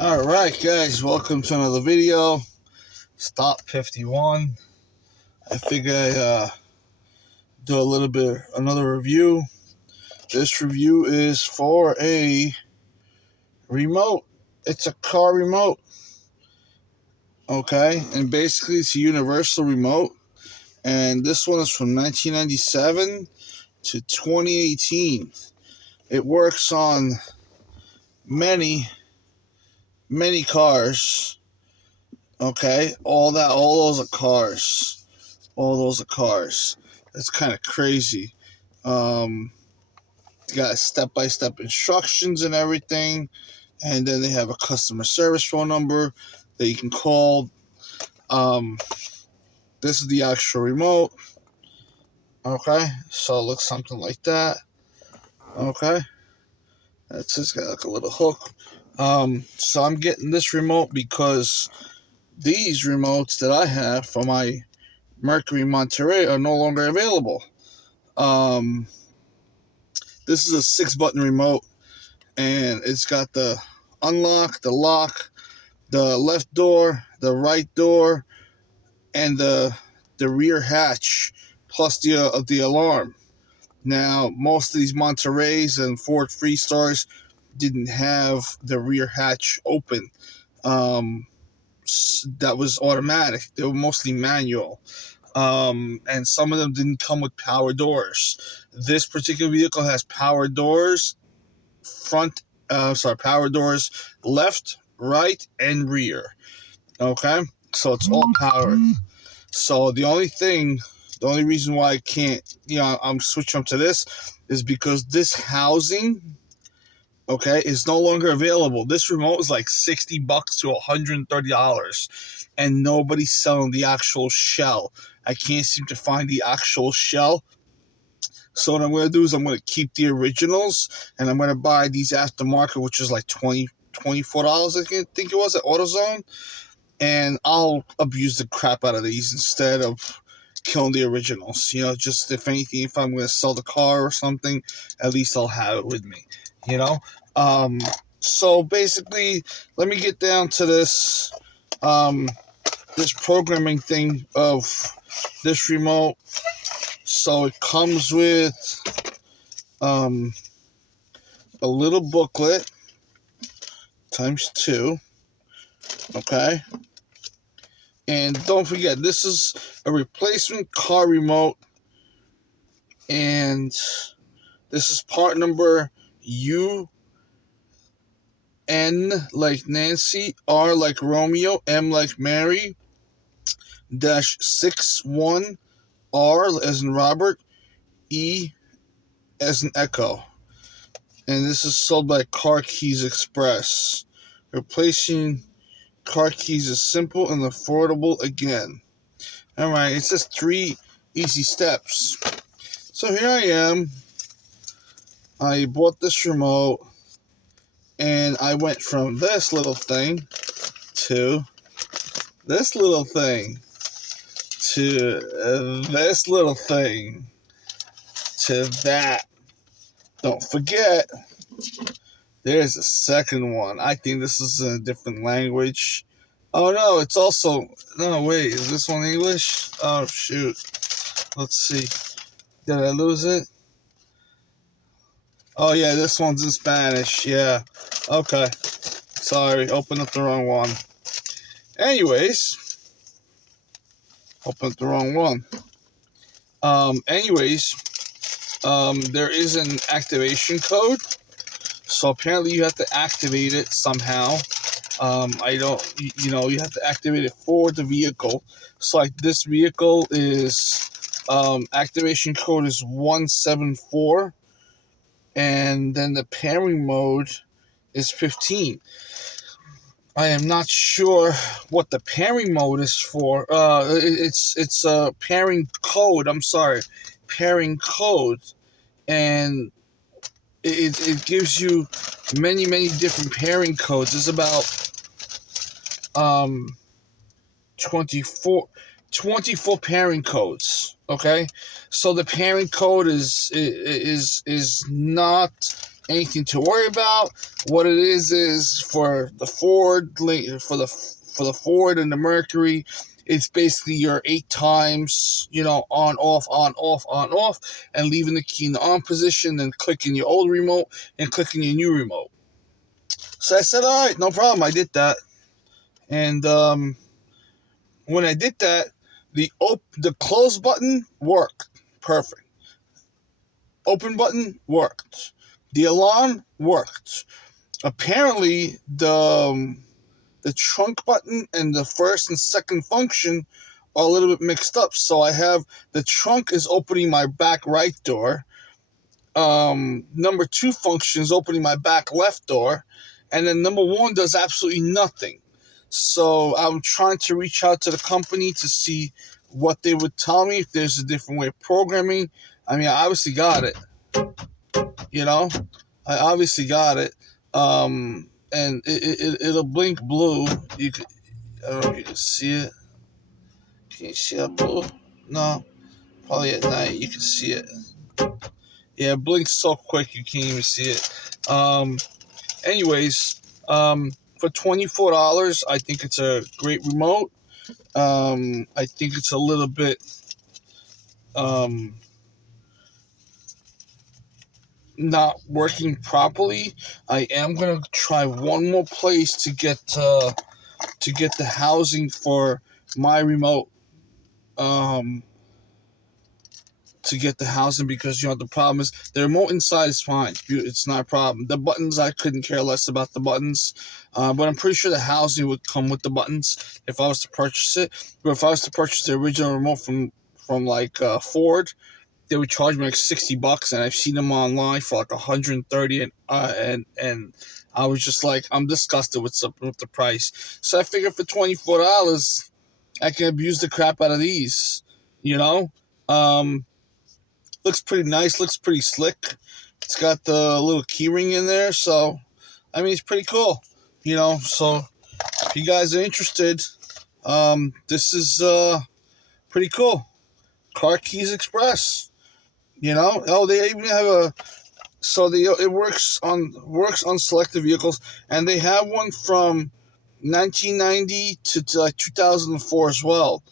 Alright guys, welcome to another video. Stop 51. I figure I do a little bit another review. This review is for a remote. It's a car remote. Okay, and basically it's a universal remote. And this one is from 1997 to 2018. It works on many cars. Okay, all those are cars. All those are cars. That's kind of crazy. You got step-by-step instructions and everything, and then they have a customer service phone number that you can call. This is the actual remote. Okay, so it looks something like that. Okay, that's just got like a little hook. So I'm getting this remote because these remotes that I have for my Mercury Monterey are no longer available. This is a 6-button remote, and it's got the unlock, the lock, the left door, the right door, and the rear hatch, plus the alarm. Now, most of these Monterey's and Ford Freestars didn't have the rear hatch open. That was automatic. They were mostly manual. And some of them didn't come with power doors. This particular vehicle has power doors, power doors left, right, and rear. Okay, so it's all powered. So the only reason why I can't, I'm switching up to this is because this housing, okay, is no longer available. This remote is like $60 to $130, and nobody's selling the actual shell. I can't seem to find the actual shell. So what I'm going to do is I'm going to keep the originals, and I'm going to buy these aftermarket, which is like $24, I think it was, at AutoZone. And I'll abuse the crap out of these instead of killing the originals. Just if anything, if I'm going to sell the car or something, at least I'll have it with me. So basically, let me get down to this this programming thing of this remote. So it comes with a little booklet times 2. Okay. And don't forget, this is a replacement car remote. And this is part number UN like Nancy, R like Romeo, M like Mary, -61R as in Robert, E as in Echo. And this is sold by Car Keys Express. Replacing car keys is simple and affordable again. Alright, it's just 3 easy steps. So here I am. I bought this remote, and I went from this little thing to this little thing to this little thing to that. Don't forget, there's a second one. I think this is in a different language. Oh no, it's also... No, wait, is this one English? Oh shoot. Let's see. Did I lose it? Oh yeah, this one's in Spanish. Yeah. Okay. Sorry, opened up the wrong one. Anyways. Opened up the wrong one. There is an activation code. So apparently you have to activate it somehow. You have to activate it for the vehicle. So like this vehicle is, activation code is 174. And then the pairing mode is 15. I am not sure what the pairing mode is for. It's a pairing code. I'm sorry, pairing code, and it gives you many different pairing codes. There's about 24 pairing codes. Okay, so the pairing code is not anything to worry about. What it is for the Ford, for the Ford and the Mercury, it's basically your 8 times, on, off, and leaving the key in the on position, then clicking your old remote and clicking your new remote. So I said, all right, no problem. I did that. And when I did that, the close button worked. Perfect. Open button worked. The alarm worked. Apparently, the trunk button and the first and second function are a little bit mixed up. So I have the trunk is opening my back right door. Number 2 function is opening my back left door. And then number 1 does absolutely nothing. So I'm trying to reach out to the company to see what they would tell me if there's a different way of programming. I mean, I obviously got it. I obviously got it. And it'll blink blue. I don't know if you can see it. Can you see that blue? No. Probably at night you can see it. Yeah, it blinks so quick you can't even see it. Anyways, for $24, I think it's a great remote. I think it's a little bit not working properly. I am gonna try one more place to get the housing for my remote. To get the housing, because the problem is the remote inside is fine. It's not a problem. The buttons, I couldn't care less about the buttons, but I'm pretty sure the housing would come with the buttons if I was to purchase it. But if I was to purchase the original remote from Ford, they would charge me like $60, and I've seen them online for like $130, and I was just like, I'm disgusted with the price. So I figured for $24, I can abuse the crap out of these. Looks pretty nice, looks pretty slick. It's got the little key ring in there, so I mean, it's pretty cool. So if you guys are interested, this is pretty cool. Car Keys Express. Oh, they even have it works on selected vehicles, and they have one from 1990 to like 2004 as well.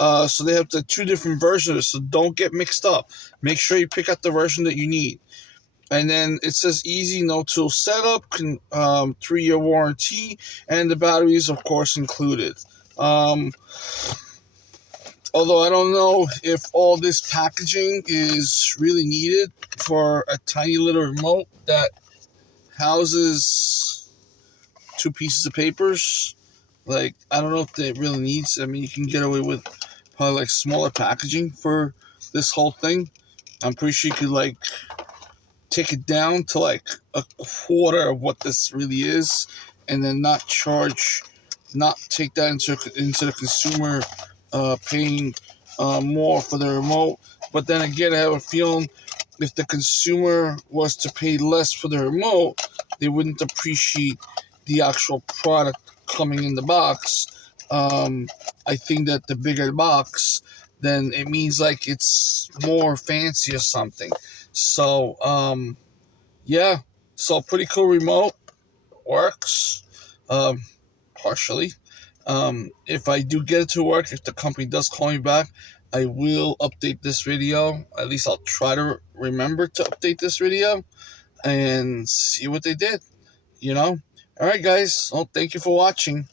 So they have the 2 different versions, so don't get mixed up. Make sure you pick out the version that you need. And then it says easy, no tool setup, 3-year warranty, and the batteries, of course, included. Although I don't know if all this packaging is really needed for a tiny little remote that houses 2 pieces of papers. Like, I don't know if it really needs. I mean, you can get away with probably like smaller packaging for this whole thing. I'm pretty sure you could like take it down to like a quarter of what this really is, and then not take that into the consumer paying more for the remote. But then again, I have a feeling if the consumer was to pay less for the remote, they wouldn't appreciate the actual product coming in the box. I think that the bigger the box, then it means like it's more fancy or something. So, yeah. So pretty cool remote. Works. Partially. If I do get it to work, if the company does call me back, I will update this video. At least I'll try to remember to update this video and see what they did. Alright, guys. Well, thank you for watching.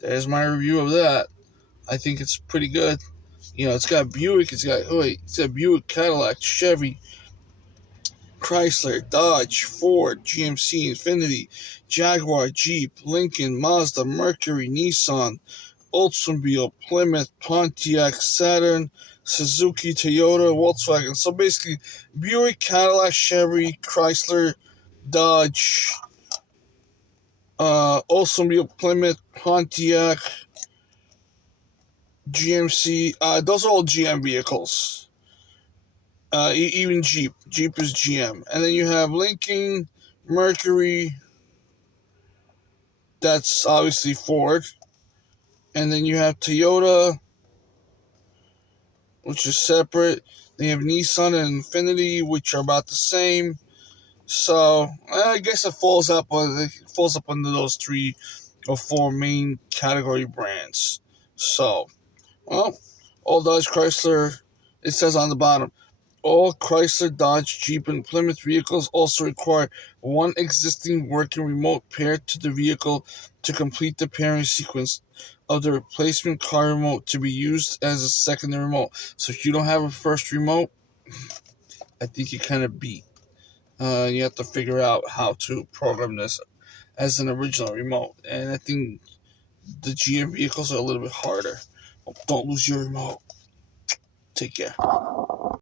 There's my review of that. I think it's pretty good. It's got Buick, it's got Buick, Cadillac, Chevy, Chrysler, Dodge, Ford, GMC, Infiniti, Jaguar, Jeep, Lincoln, Mazda, Mercury, Nissan, Oldsmobile, Plymouth, Pontiac, Saturn, Suzuki, Toyota, Volkswagen. So basically, Buick, Cadillac, Chevy, Chrysler, Dodge, Oldsmobile, Plymouth, Pontiac, GMC. Those are all GM vehicles. Even Jeep. Jeep is GM. And then you have Lincoln, Mercury. That's obviously Ford. And then you have Toyota, which is separate. Then you have Nissan and Infiniti, which are about the same. So I guess it falls up under those 3 or 4 main category brands. So, well, all Dodge Chrysler, it says on the bottom, all Chrysler, Dodge, Jeep, and Plymouth vehicles also require one existing working remote paired to the vehicle to complete the pairing sequence of the replacement car remote to be used as a secondary remote. So if you don't have a first remote, I think you kind of beat. You have to figure out how to program this as an original remote. And I think the GM vehicles are a little bit harder. Don't lose your remote. Take care.